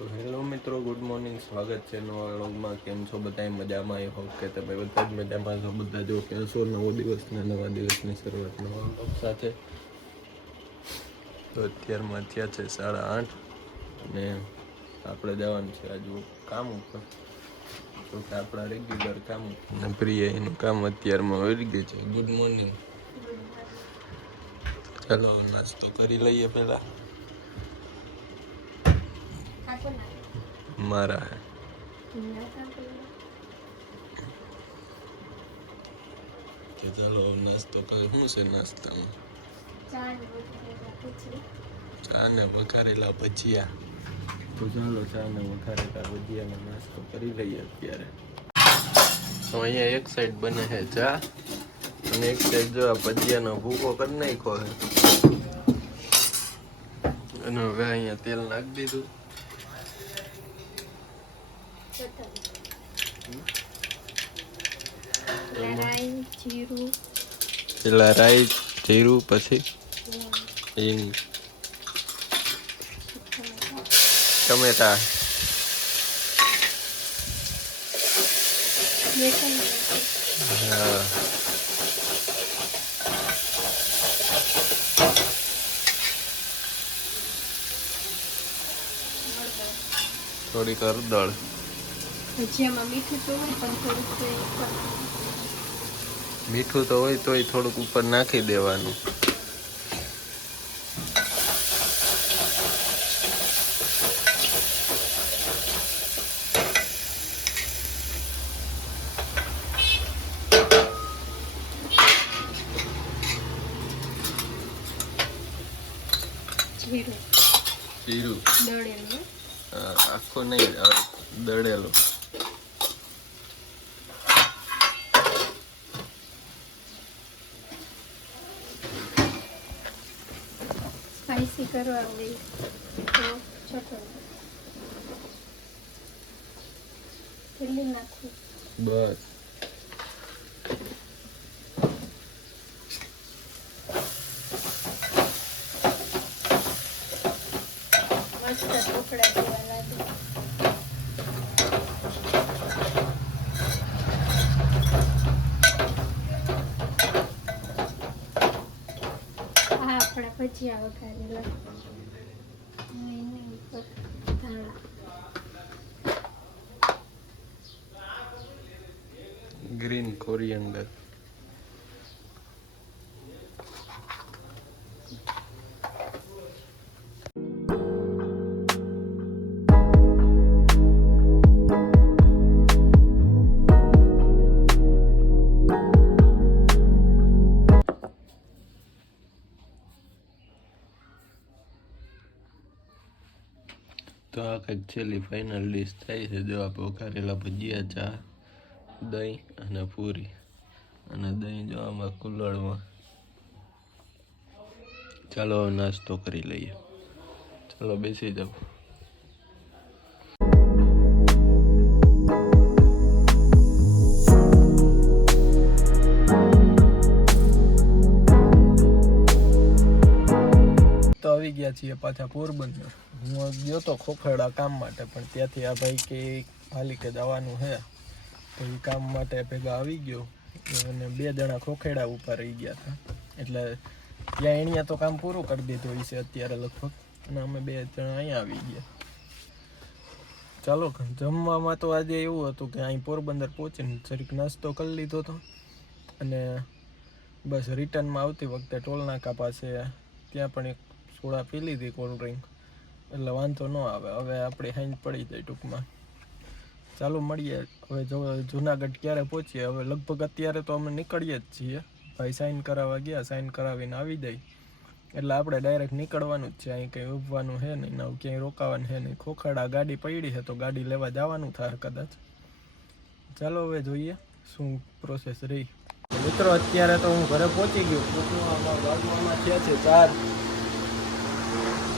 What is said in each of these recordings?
તો હેલો મિત્રો, good morning. સ્વાગત છે નવા વ્લોગમાં. કેમ છો બધા? મજામાં? આઈ હોપ કે તમે બધા જ મજામાં છો. બધા જો કે છો નવો દિવસના નવા દિવસની શરૂઆત નવા વ્લોગ સાથે. તો અત્યારમાં થયા છે 8:30 અને આપણે જવાનું છે આજુ કામ ઉપર. તો કે આપણા રેગ્યુલર કામ અને પ્રિય એનું કામ અત્યારમાં વળી ગયું છે. Good morning. ચાલો નાસ્તો કરી લઈએ પહેલા. મારા હે કે ચાલો નાસ્તો કરે. શું છે નાસ્તામાં? ચા ને વઘારેલા ભજીયા. તો ચાલો ચા ને વઘારેલા ભજીયાનો નાસ્તો કરી લઈએ અત્યારે. તો અહીંયા એક સાઈડ બને છે ચા અને એક સાઈડ જો આ ભજીયાનો ભૂકો કરી નાખ્યો છે. અને હવે અહીંયા તેલ નાખી દીધું. પેલા રાઈ જીરું પછી હિંગ ટમેટા હા થોડીક હળદર. મીઠું તો હોય તોય થોડુંક ઉપર નાખી દેવાનું. જીરું આખો નહીં, દળેલું. સ્પાઈસી કરવા હોય તો કેટલી નાખવું? બસ મસ્ત ઢોકળા જેવા લાગે. આપણા ભજીયા વઘારેલા એની ઉપર ધાણા. Green coriander. તો આ કંઈક છેલ્લી ફાઇનલ ડિશ થાય છે. જો આપણે વઘારેલા ભજીયા, ચા, દહીં અને પૂરી. અને દહીં જો આમાં કુલ્લડમાં. ચાલો હવે નાસ્તો કરી લઈએ. ચાલો બેસી જાઓ. તો આવી ગયા છીએ પાછા પોરબંદર. હું ગયો તો ખોખરડા કામ માટે, પણ ત્યાંથી આ ભાઈ કે હાલી કે જવાનું છે તો એ કામ માટે ભેગા આવી ગયો. અને 2 જણા ખોખેડા ઉપર રહી ગયા હતા, એટલે ત્યાં એણીયા તો કામ પૂરું કરી દીધું હોય છે અત્યારે લગભગ. અને અમે 2 જણા અહીંયા આવી ગયા. ચાલો જમવામાં તો આજે એવું હતું કે અહીં પોરબંદર પહોંચીને જરીક નાસ્તો કરી લીધો હતો અને બસ રિટર્નમાં આવતી વખતે ટોલ નાકા પાસે ત્યાં પણ એક સોડા પી લીધી, કોલ્ડ ડ્રિંક, એટલે વાંધો ન આવે. હવે આપણી હાઈન પડી જાય ટૂંકમાં. ચાલો મળીએ હવે. જો જુનાગઢ ક્યારે પહોંચીએ હવે, લગભગ અત્યારે તો અમે નીકળીએ જ છીએ. ભાઈ સાઇન કરાવવા ગયા, સાઇન કરાવીને આવી જાય એટલે આપણે ડાયરેક્ટ નીકળવાનું જ છે. અહીં કંઈ ઉભવાનું છે નહીં, નવું ક્યાંય રોકાવાનું છે નહીં. ખોખરડા ગાડી પડી છે તો ગાડી લેવા જવાનું થાય કદાચ. ચાલો હવે જોઈએ શું પ્રોસેસ રહી. મિત્રો અત્યારે તો હું ઘરે પહોંચી ગયો. વાગવામાં થયા છે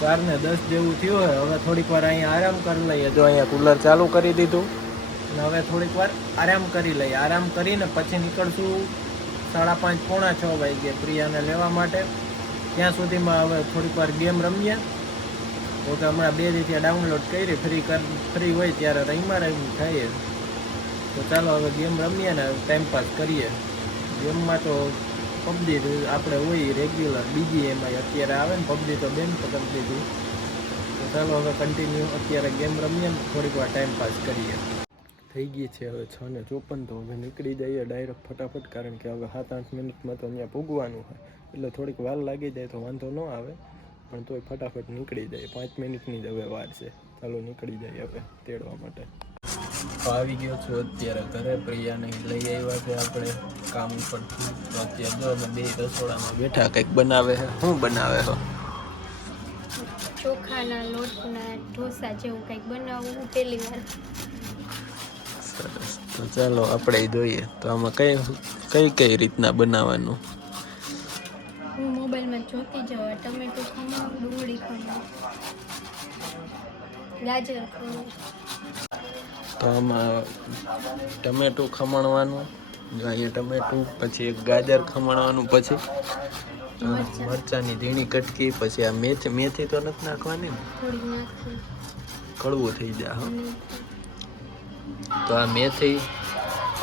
4:10 જેવું થયું હોય. હવે થોડીક વાર અહીંયા આરામ કરી લઈએ. જો અહીંયા કુલર ચાલુ કરી દીધું અને હવે થોડીક વાર આરામ કરી લઈએ. આરામ કરીને પછી નીકળશું 5:30 પોણા 6 વાગે પ્રિયાને લેવા માટે. ત્યાં સુધીમાં હવે થોડીક વાર ગેમ રમીએ તો કે હમણાં 2 દિવસથી ડાઉનલોડ કરી ફ્રી હોય ત્યારે રમ્યા થાય. તો ચાલો હવે ગેમ રમીએ ને ટાઈમ પાસ કરીએ. ગેમમાં તો પબજી આપણે હોય રેગ્યુલર, બીજી એમાં અત્યારે આવે ને પબજી તો બેન પકડી દીધી. તો ચાલો હવે કન્ટિન્યુ અત્યારે ગેમ રમીએ ને થોડીક વાર ટાઈમ પાસ કરીએ. થઈ ગઈ છે હવે 6:54, તો હવે નીકળી જઈએ ડાયરેક્ટ ફટાફટ, કારણ કે હવે 7-8 મિનિટમાં તો અહીંયા પૂગવાનું હોય, એટલે થોડીક વાર લાગી જાય તો વાંધો ન આવે, પણ તોય ફટાફટ નીકળી જાય. 5 મિનિટની જ હવે વાર છે. ચાલો નીકળી જાય હવે તેડવા માટે. તો આવી ગયો છું અત્યારે ઘરે. પ્રિયાને લઈ આવ્યા છે આપણે કામ ઉપરથી. તો અત્યારે જો અમે 2 રસોડામાં બેઠા, કંઈક બનાવે છે. શું બનાવે છે? ચોખાના લોટના ઢોસા જેવું કંઈક બનાવવું પહેલી વાર. સરસ. તો ચાલો આપણે જોઈએ તો આમાં કઈ રીતના બનાવવાનું. હું મોબાઈલમાં જોતી જવા. ટમેટું ખમણ, ડુંગળી ખમણ, ગાજર ખમણ. તો આમાં ટમેટું ખમણવાનું, અહીંયા ટમેટું, પછી એક ગાજર ખમણવાનું, પછી મરચાંની ઝીણી કટકી, પછી આ મેથી તો નથી નાખવાની ને? થોડી નાખી. કડવું થઈ જાય. તો આ મેથી,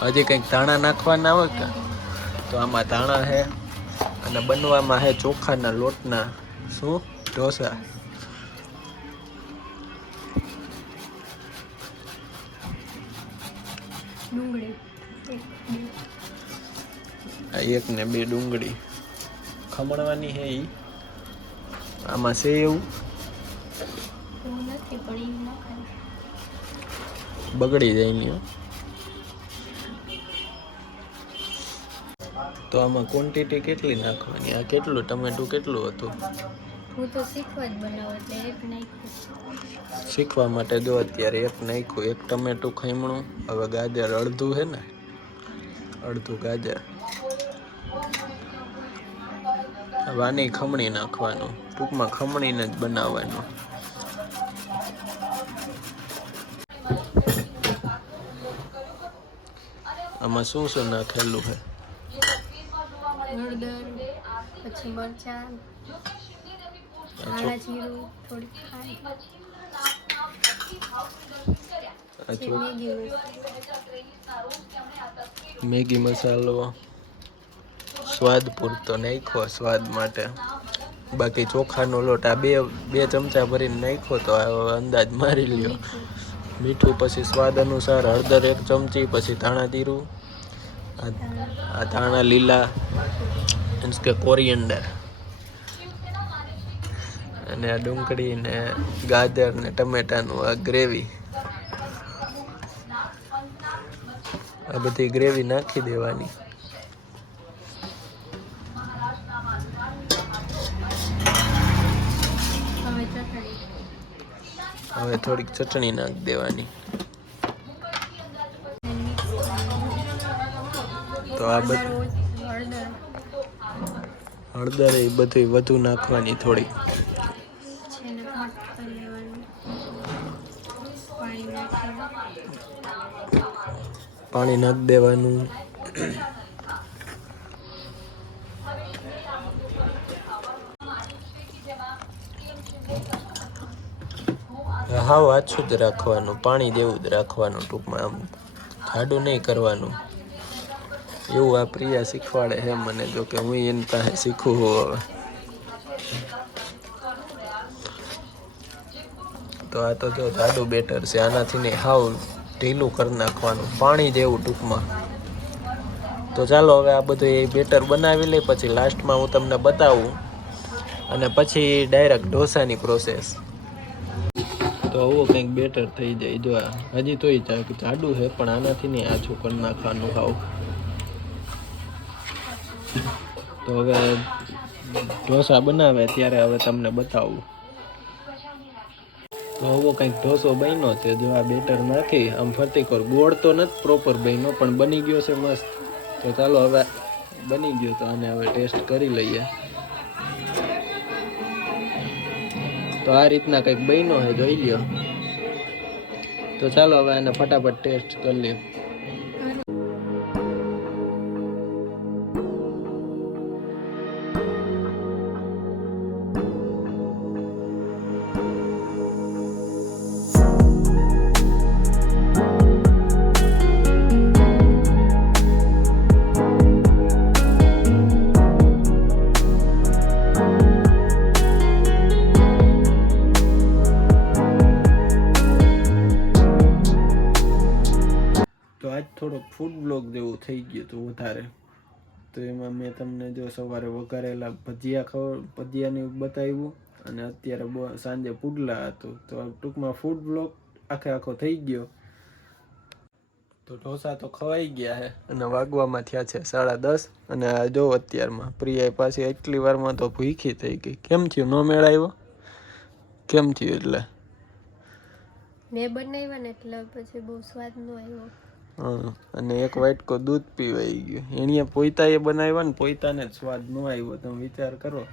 હજી કંઈક ધાણા નાખવાના હોય કે? તો આમાં ધાણા છે. અને બનવામાં છે ચોખાના લોટના શું ઢોસા. ડુંગળી 1 ને 2 ડુંગળી ખમણવાની છે. આમાં છે એવું નથી, પણ એ નખાય. બગડી જાય નહીં. તો આમાં ક્વોન્ટિટી કેટલી નાખવાની? આ કેટલું ટમેટું કેટલું હતું? હું તો શીખવા જ બનાવું એટલે 1 નાખ્યું. શીખવા માટે જો અત્યારે 1 નાખ્યું. 1 ટમેટું ખમણું. હવે ગાજર અડધું છે ને, અડધું ગાજર. હવે આની ખમણી નાખવાનું. ટૂંકમાં ખમણીને જ બનાવવાનું. આમાં શું નાખેલું છે? હળદર, પછી મરચાં, ધાણા જીરું, થોડીક ખાંડ, મેગી મસાલો સ્વાદ પૂરતો નાખ્યો, સ્વાદ માટે. બાકી ચોખાનો લોટ આ બે ચમચા ભરીને નાખ્યો, તો અંદાજ મારી લ્યો. મીઠું પછી સ્વાદ અનુસાર, હળદર 1 ચમચી, પછી ધાણા જીરું, આ ધાણા લીલા મીન્સ કે કોરિએન્ડર, અને આ ડુંગળી ને ગાજર ને ટમેટાનું આ ગ્રેવી. આ બધી ગ્રેવી નાખી દેવાની. હવે થોડીક ચટણી નાખી દેવાની. તો આ બધું હળદર એ બધી વધુ નાખવાની થોડીક. પાણી નાખી દેવાનું. હાવ આછું જ રાખવાનું, પાણી જેવું જ રાખવાનું. ટૂંકમાં આમ જાડું નહીં કરવાનું. એવું આ પ્રિયા શીખવાડે છે મને, જો કે હું એની પાસે શીખું હવે. તો આ તો જો જાડું બેટર છે, આનાથી નહીં હાવ ઢીલું કરી નાખવાનું, પાણી જેવું ટૂંકમાં. તો ચાલો હવે આ બધું એ બેટર બનાવી લઈ, પછી લાસ્ટમાં હું તમને બતાવું, અને પછી ડાયરેક્ટ ઢોસાની પ્રોસેસ. તો આવું કંઈક બેટર થઈ જાય. જો હજી તોય જાડું છે, પણ આનાથી નહીં આછું કરી નાખવાનું હાવ. તો હવે ઢોસા બનાવે ત્યારે હવે તમને બતાવું. તો આવો કંઈક ઢોસો બન્યો છે. જો આ બેટર નાખી આમ ફરતી કર. ગોળ તો નથી પ્રોપર બન્યો, પણ બની ગયો છે મસ્ત. તો ચાલો હવે બની ગયો, તો આને હવે ટેસ્ટ કરી લઈએ. તો આ રીતના કંઈક બન્યો છે, જોઈ લ્યો. તો ચાલો હવે આને ફટાફટ ટેસ્ટ કરી લઈએ. આજ થોડોક ફૂડ બ્લોગ જેવું થઈ ગયું હતું વધારે. તો એમાં મેં તમને જો સવારે વઘારેલા ભજીયાની બતાવ્યું અને અત્યારે સાંજે પુડલા હતું. તો ટૂંકમાં ફૂડ બ્લોગ આખો થઈ ગયો. તો ઢોસા તો ખવાઈ ગયા છે અને વાગવામાં થયા છે 10:30 અને આ જો અત્યારમાં પ્રિયા પાછી એટલી વારમાં તો ભૂખી થઈ ગઈ. કેમ થયું? નો મેળ આવ્યો? કેમ થયું એટલે? મેં બનાવ્યા ને એટલે પછી બહુ સ્વાદ ન આવ્યો. અને એક વાટકો દૂધ પીવાઈ ગયું. એણીએ પોઈતાએ બનાવ્યા ને પોઈતાને જ સ્વાદ ન આવ્યો. તમે વિચાર કરો.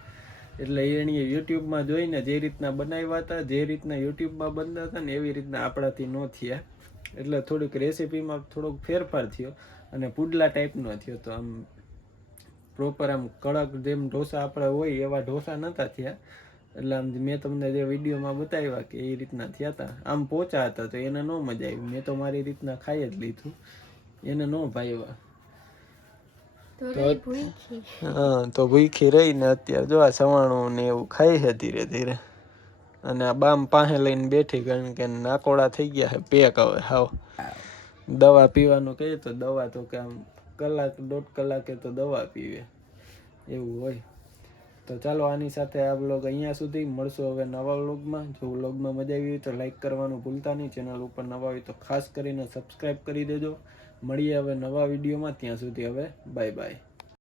એટલે એણીએ યુટ્યુબમાં જોઈને જે રીતના બનાવ્યા હતા, જે રીતના યુટ્યુબમાં બનતા હતા ને એવી રીતના આપણાથી ન થયા. એટલે થોડીક રેસીપીમાં થોડોક ફેરફાર થયો અને પુડલા ટાઈપનો થયો. તો આમ પ્રોપર આમ કડક જેમ ઢોસા આપણા હોય એવા ઢોસા નહોતા થયા. એટલે આમ મેં તમને જે વિડીયોમાં બતાવ્યા કે એ રીતના થયા હતા. આમ પોચા હતા તો એને ન મજા આવી. મેં તો મારી રીતના ખાઈ જ લીધું, એને ન ભાવ્યા. તો ભૂખી રહીને અત્યારે જો આ સવાણું ને એવું ખાઈ છે ધીરે ધીરે. અને આ બામ પાસે લઈને બેઠી, કારણ કે નાકોડા થઈ ગયા છે પેક. હવે હાવ દવા પીવાનું કહે તો દવા તો કે આમ કલાક 1.5 કલાકે તો દવા પીવે એવું હોય. તો ચાલો આની સાથે આ વ્લોગ અહીંયા સુધી. મળશું હવે નવા વ્લોગમાં. જો વ્લોગમાં મજા આવી હોય તો લાઈક કરવાનું ભૂલતા નહીં. ચેનલ ઉપર નવા હોય તો ખાસ કરીને સબસ્ક્રાઈબ કરી દેજો. મળીએ હવે નવા વિડીયોમાં. ત્યાં સુધી હવે બાય બાય.